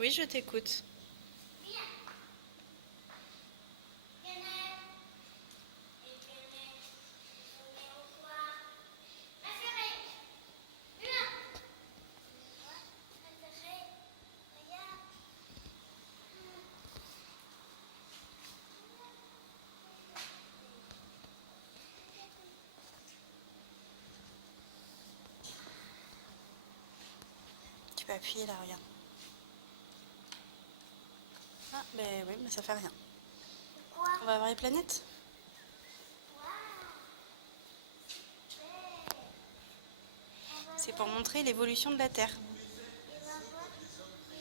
Oui, je t'écoute. Tu peux appuyer là, regarde. Ah, ben oui, mais ça fait rien. On va voir les planètes. C'est pour montrer l'évolution de la Terre.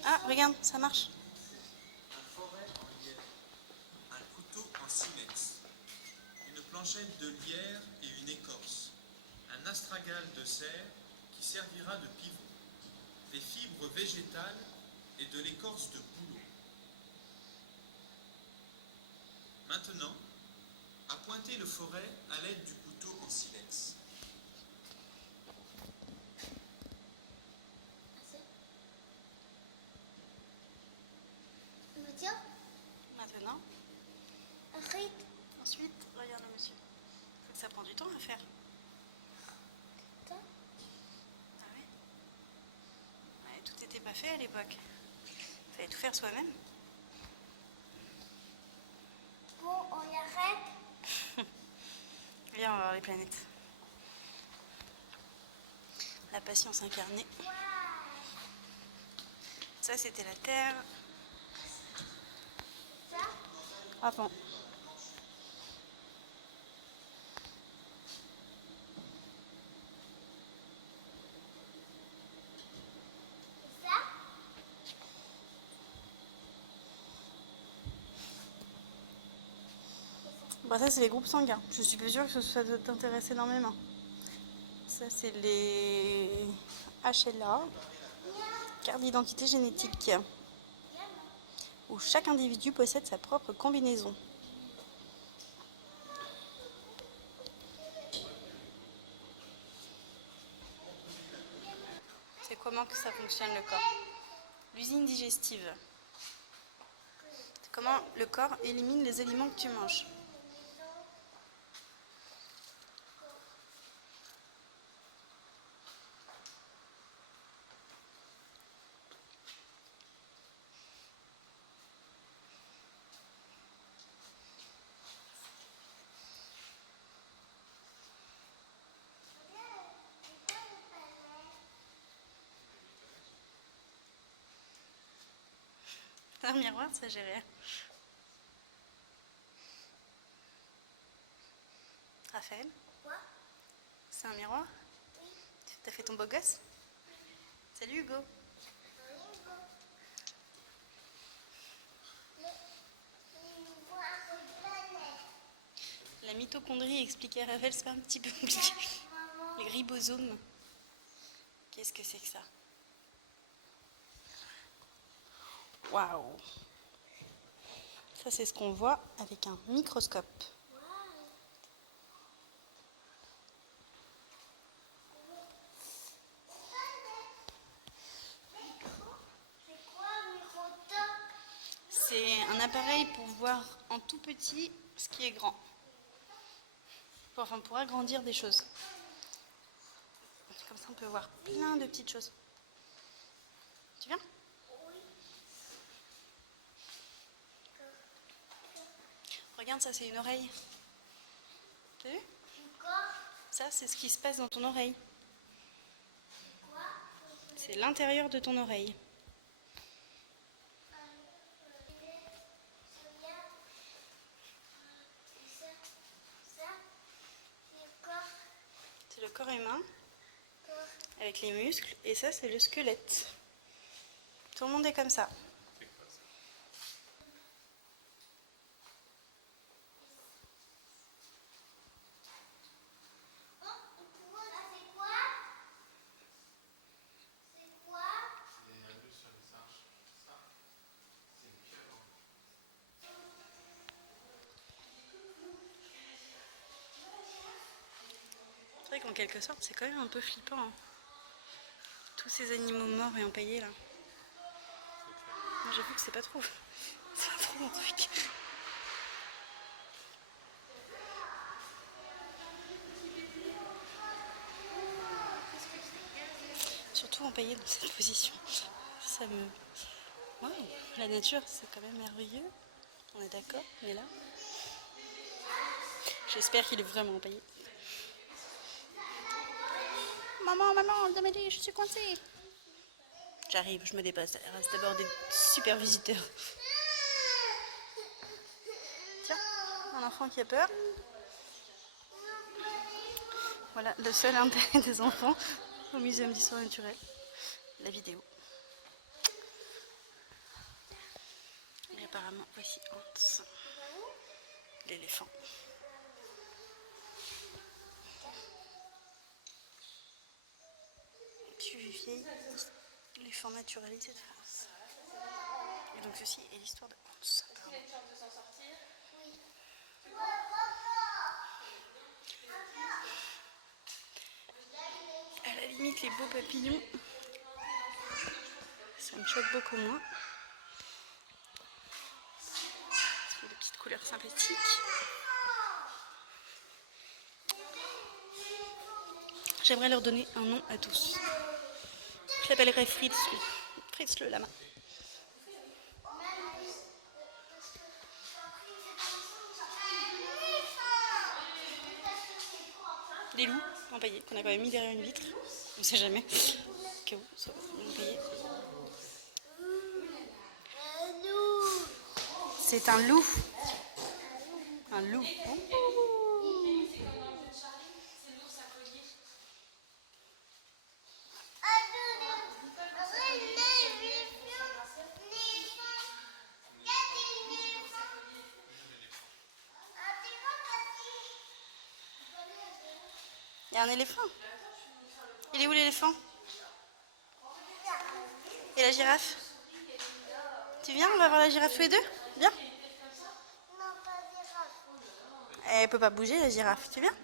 Ah, regarde, ça marche. Un forêt en lierre, un couteau en silex, une planchette de lierre et une écorce, un astragale de cerf qui servira de pivot, des fibres végétales et de l'écorce de bouleau. Maintenant, appointez le forêt à l'aide du couteau en silex. Maintenant. Arrête. Ensuite, regarde le monsieur. Ça prend du temps à faire. Ah ouais. Ouais, tout n'était pas fait à l'époque. Il fallait tout faire soi-même. Bon, on arrête. Viens, on va voir les planètes. La patience incarnée. Ça, c'était la Terre. Ça, Ah bon. ça. Bah ça, c'est les groupes sanguins. Je suis plus sûre que ça doit t'intéresser énormément. Ça, c'est les HLA, carte d'identité génétique, où chaque individu possède sa propre combinaison. C'est comment que ça fonctionne le corps? L'usine digestive. C'est comment le corps élimine les aliments que tu manges. C'est un miroir, ça, j'ai rien. Raphaël, Quoi? c'est un miroir? Oui. T'as fait ton beau gosse? Salut Hugo. La mitochondrie expliquée à Raphaël, c'est pas un petit peu compliqué. Les ribosomes. Qu'est-ce que c'est que ça? Waouh! Ça, c'est ce qu'on voit avec un microscope. C'est quoi un microscope? C'est un appareil pour voir en tout petit ce qui est grand. Enfin, pour agrandir des choses. Comme ça, on peut voir plein de petites choses. Tu viens? Regarde, ça, c'est une oreille. T'as vu? Ça, c'est ce qui se passe dans ton oreille. C'est l'intérieur de ton oreille. C'est le corps humain avec les muscles et ça, c'est le squelette. Tout le monde est comme ça. C'est vrai qu'en quelque sorte, c'est quand même un peu flippant, hein. Tous ces animaux morts et empaillés là. Moi, j'avoue que c'est pas trop. C'est pas trop mon truc. Surtout empaillé dans cette position. Ça me. Waouh, la nature, c'est quand même merveilleux. On est d'accord, mais là. J'espère qu'il est vraiment empaillé. Maman, demandez, je suis coincée. J'arrive, je me dépasse. Il reste d'abord des super visiteurs. Tiens, un enfant qui a peur. Voilà, le seul intérêt des enfants au Muséum d'histoire naturelle, la vidéo. Et apparemment, voici Hans, l'éléphant. Plus vieille éléphant naturalisé de France. Et donc ceci est l'histoire de Hans. À la limite, les beaux papillons, ça me choque beaucoup moins. Parce que des petites couleurs sympathiques. J'aimerais leur donner un nom à tous. Je l'appellerai Fritz, Fritz le lama. Des loups empaillés qu'on a quand même mis derrière une vitre. On ne sait jamais. Au cas où, ça va empaillé. C'est un loup. Un loup. Il y a un éléphant. Il est où l'éléphant? Et la girafe? Tu viens? On va voir la girafe tous les deux? Viens. Elle peut pas bouger la girafe. Tu viens?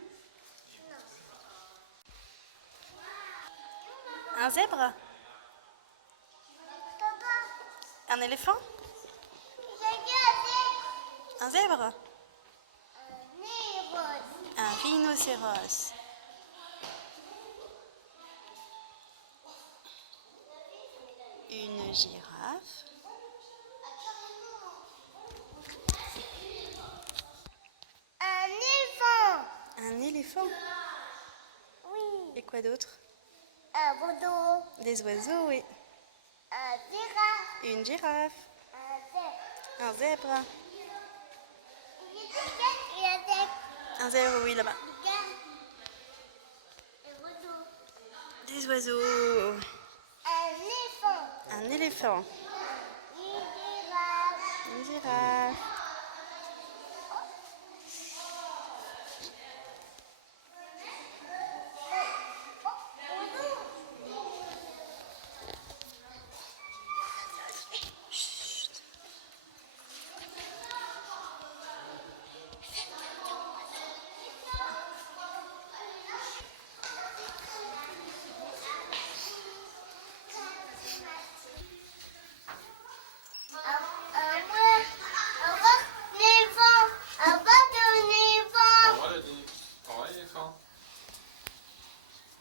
Un zèbre? Un éléphant? Un zèbre? Un rhinocéros. Une girafe. Un éléphant. Un éléphant. Oui. Et quoi d'autre? Un bandeau. Des oiseaux, oui. Un girafe. Une girafe. Un zèbre. Un zèbre. Et un zèbre. Un zèbre, oui, là-bas. Un bandeau. Des oiseaux. Un éléphant. Un éléphant. Une girafe. Une girafe.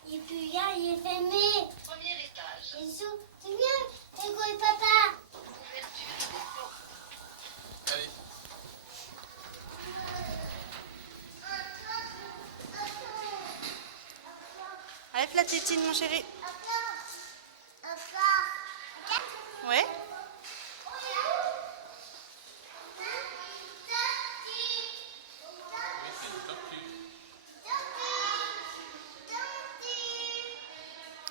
Et puis là, il est fermé. Premier étage. Jésus, tu viens, écoute papa. Allez. Allez, la tétine, mon chéri. Encore. Ouais?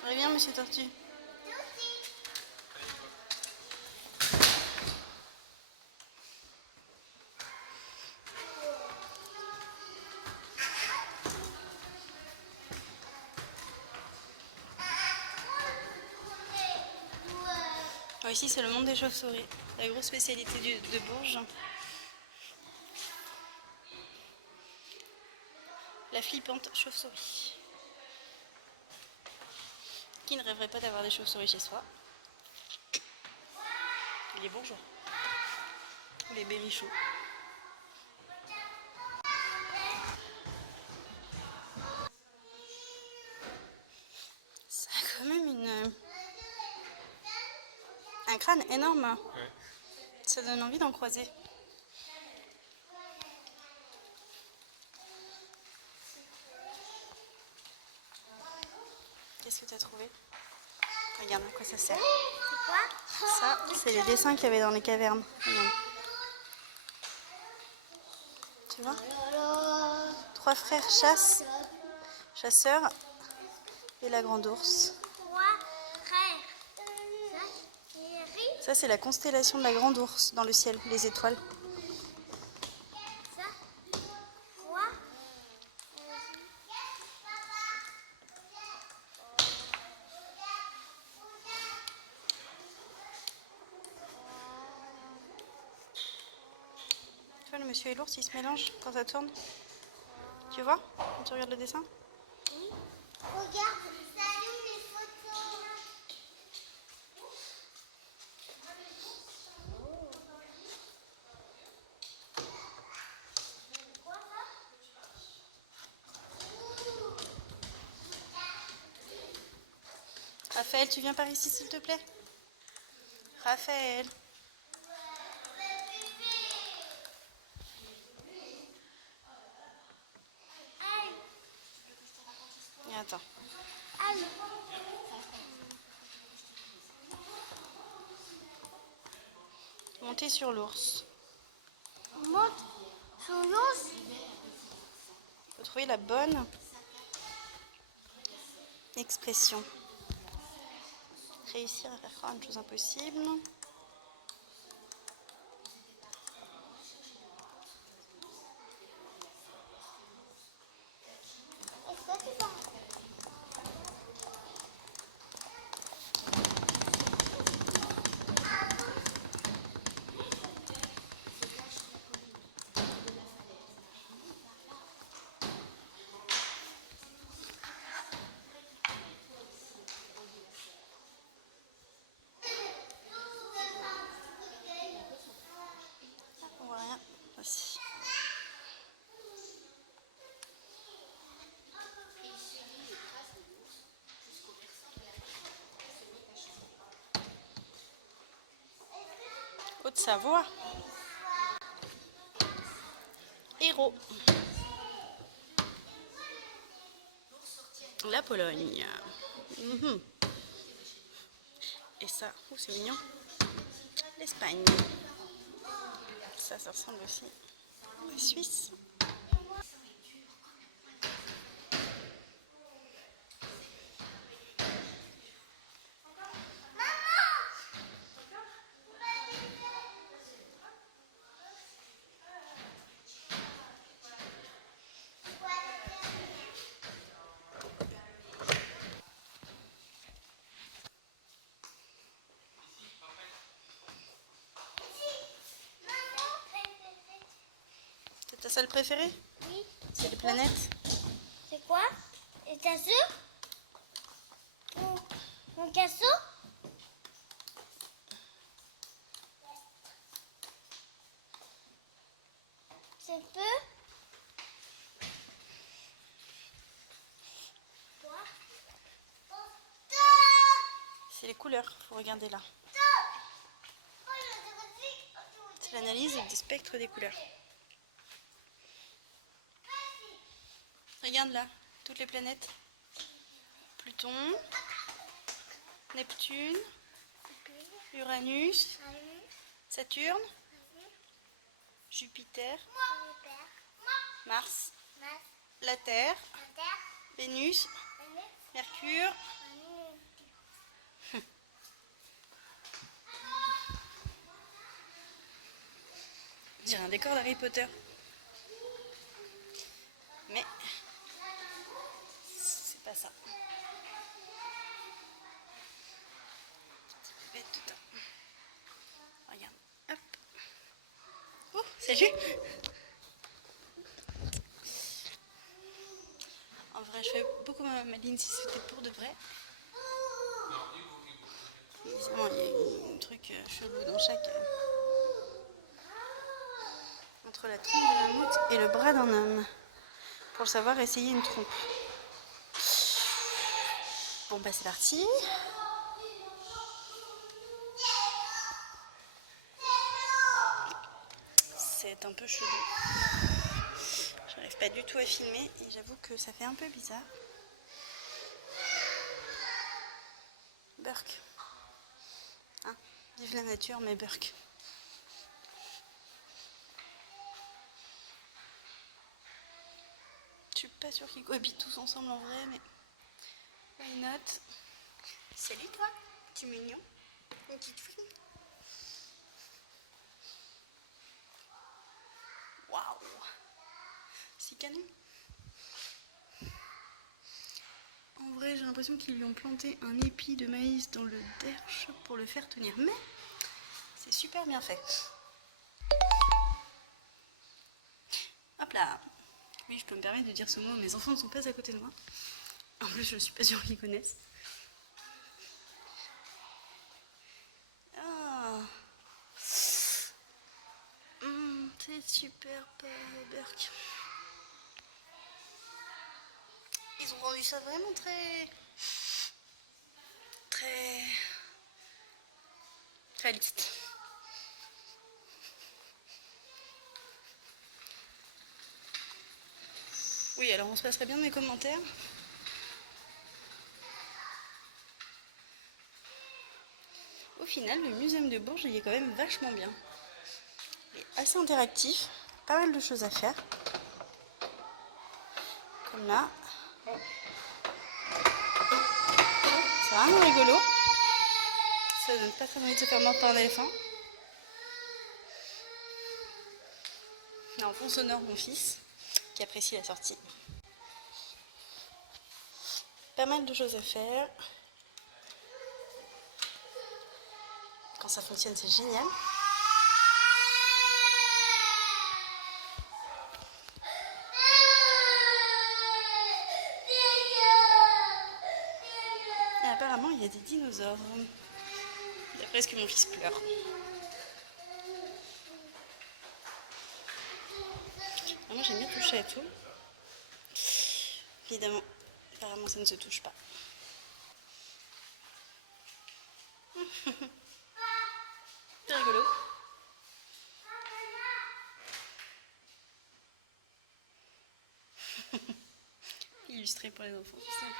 Allez, viens, monsieur Tortue. Ici, c'est le monde des chauves-souris, la grosse spécialité de Bourges. La flippante chauve-souris. Qui ne rêverait pas d'avoir des chauves-souris chez soi? les bourgeois. Ou les berrichons. Ça a quand même un crâne énorme. Ouais. Ça donne envie d'en croiser. Qu'est-ce que tu as trouvé? Regarde à quoi ça sert. C'est quoi? Ça, c'est les dessins qu'il y avait dans les cavernes. Regarde. Tu vois? 3 frères chasseurs et la grande ours. 3 frères. Ça, c'est Ça, c'est la constellation de la grande ours dans le ciel, les étoiles. ça. 3. Tu vois, le monsieur et l'ours, ils se mélangent quand ça tourne. Tu vois? Quand tu regardes le dessin? Regarde, salut les photos. Raphaël, tu viens par ici, s'il te plaît? Raphaël. Et attends. Allez. Monter sur l'ours. On monte sur l'os. Il faut trouver la bonne expression. Réussir à faire croire une chose impossible. Est-ce que tu vas? On voit rien. Voici. Haute-Savoie. Hérault. La Pologne. Mhm. Et ça, oh, c'est mignon. L'Espagne. Ça ressemble aussi à la Suisse. C'est ta salle préférée? Oui. C'est les planètes? C'est quoi? Et ta soeur? Mon casseau? C'est peu? Quoi? C'est les couleurs, faut regarder là. C'est l'analyse des spectres des couleurs. Regarde là, toutes les planètes. Pluton, Neptune, Uranus, Saturne, Jupiter, Mars, la Terre, Vénus, Mercure. On dirait un décor d'Harry Potter. Mais c'est pas ça. C'est bête tout le temps. Regarde. Hop. Oh, salut. En vrai, je fais beaucoup ma ligne si c'était pour de vrai. Évidemment, il y a un truc chelou dans chaque... entre la trompe de la mammouth et le bras d'un homme. Pour le savoir, essayez une trompe. Bon bah c'est parti. C'est un peu chelou. J'arrive pas du tout à filmer et j'avoue que ça fait un peu bizarre. Burk. Hein, vive la nature, mais Burk. Je suis pas sûre qu'ils cohabitent tous ensemble en vrai, mais why not? Salut toi, tu es mignon, une petite fille. Waouh, c'est canon. En vrai, j'ai l'impression qu'ils lui ont planté un épi de maïs dans le derche pour le faire tenir, mais c'est super bien fait. Hop là. Oui, je peux me permettre de dire ce mot, mes enfants ne sont pas à côté de moi. En plus, je suis pas sûre qu'ils connaissent. Ah. C'est super, Burk. Ils ont rendu ça vraiment très réaliste. Oui, alors on se passerait bien dans les commentaires. Au final, le muséum de Bourges, il est quand même vachement bien. Il est assez interactif, pas mal de choses à faire. Comme là. C'est vraiment rigolo. Ça donne pas très envie de se faire mordre par un éléphant. Là, en fond sonore, mon fils, qui apprécie la sortie. Pas mal de choses à faire. Quand ça fonctionne, c'est génial. Et apparemment, il y a des dinosaures. D'après ce que mon fils pleure. Moi, j'aime bien toucher à tout. Évidemment, apparemment, ça ne se touche pas. C'est rigolo. Illustré pour les enfants, c'est sympa.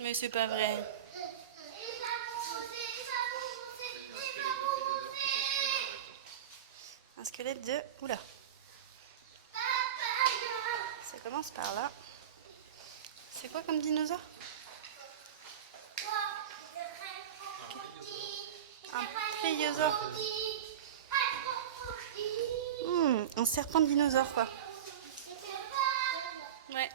Mais c'est pas vrai. Un squelette de... Oula. Ça commence par là. C'est quoi comme dinosaure? Un pléiosaure. Un serpent de dinosaure, quoi. Ouais.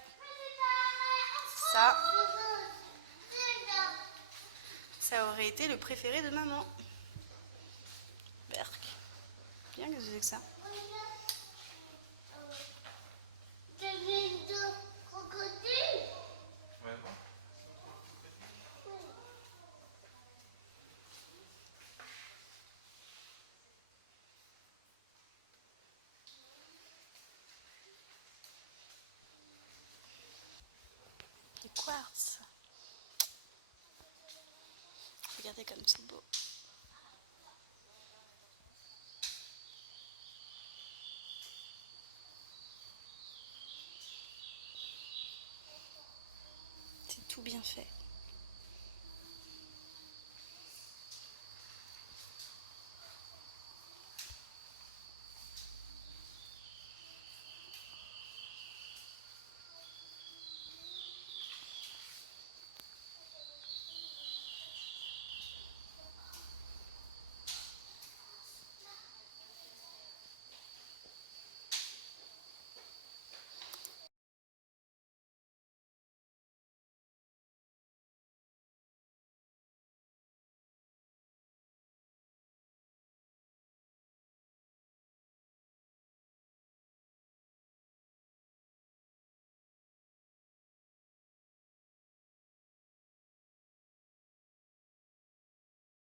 Ça aurait été le préféré de maman. Berk. Bien que c'est que ça. Du quartz. Regardez comme c'est beau. C'est tout bien fait.